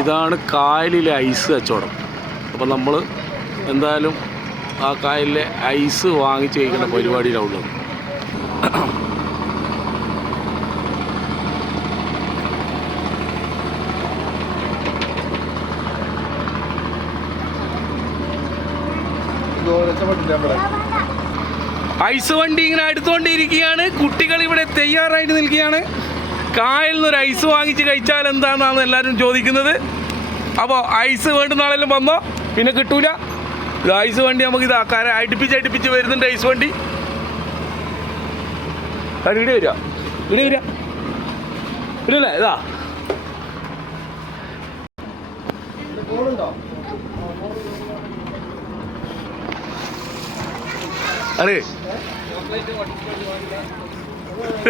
ഇതാണ് കായലിലെ ഐസ് കച്ചവടം. അപ്പോൾ നമ്മൾ എന്തായാലും ആ കായലിലെ ഐസ് വാങ്ങിച്ച് കഴിക്കുന്ന പരിപാടിയിലാണ് ഉള്ളത്. ഐസ് വണ്ടി ഇങ്ങനെ അടുത്തുകൊണ്ടിരിക്കുകയാണ്. കുട്ടികൾ ഇവിടെ തയ്യാറായിട്ട് നിൽക്കുകയാണ്. കായലിൽ നിന്നൊരു ഐസ് വാങ്ങിച്ച് കഴിച്ചാൽ എന്താണെന്നാണ് എല്ലാവരും ചോദിക്കുന്നത്. അപ്പോൾ ഐസ് വേണ്ടുന്ന ആളെല്ലാം വന്നോ, പിന്നെ കിട്ടൂല. ഇത് ഐസ് വണ്ടി നമുക്ക് ഇത് ആക്കാരെ അടുപ്പിച്ച് വരുന്നുണ്ട്. ഐസ് വണ്ടി ഇവിടെ വരിക, ഇല്ലല്ലേ? ഇതാ അറേ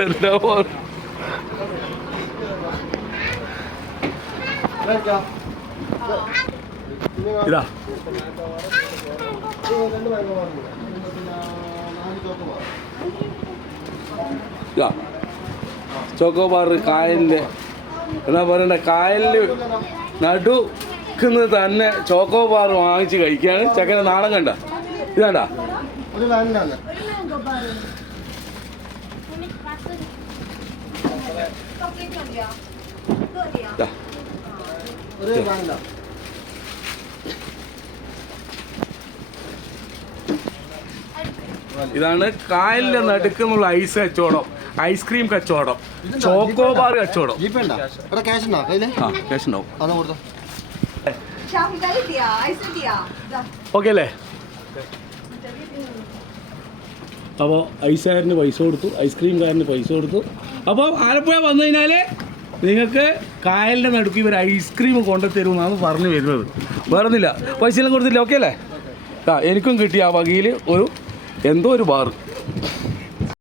എന്താ ഇതാ ചോക്കോബാർ കായലിൻ്റെ എന്നാ പറയണ്ട, കായലിൽ നടുക്കുന്നത് തന്നെ ചോക്കോബാർ വാങ്ങിച്ച് കഴിക്കുകയാണ്. ചക്കനെ നാണം കണ്ട ഇതാണ്ടാ. ഇതാണ് കായലിന്റെ നടുക്കുന്നുള്ള ഐസ് കച്ചവടം, ഐസ്ക്രീം കച്ചവടം, ചോക്കോബാർ കച്ചവടം. ക്യാഷ് ഉണ്ടാവും. ഓക്കെ അല്ലേ? അപ്പോൾ ഐസുകാരന് പൈസ കൊടുത്തു, ഐസ്ക്രീംകാരന് പൈസ കൊടുത്തു. അപ്പോൾ ആലപ്പുഴ വന്നു കഴിഞ്ഞാൽ നിങ്ങൾക്ക് കായലിൻ്റെ നടുക്ക് ഇവർ ഐസ്ക്രീം കൊണ്ടുത്തരുമെന്നാണ് പറഞ്ഞു വരുന്നത്. വേറൊന്നുമില്ല, പൈസ എല്ലാം കൊടുത്തില്ല. ഓക്കെ അല്ലേ? എനിക്കും കിട്ടി ആ വകയിൽ എന്തോ ഒരു ബാർ.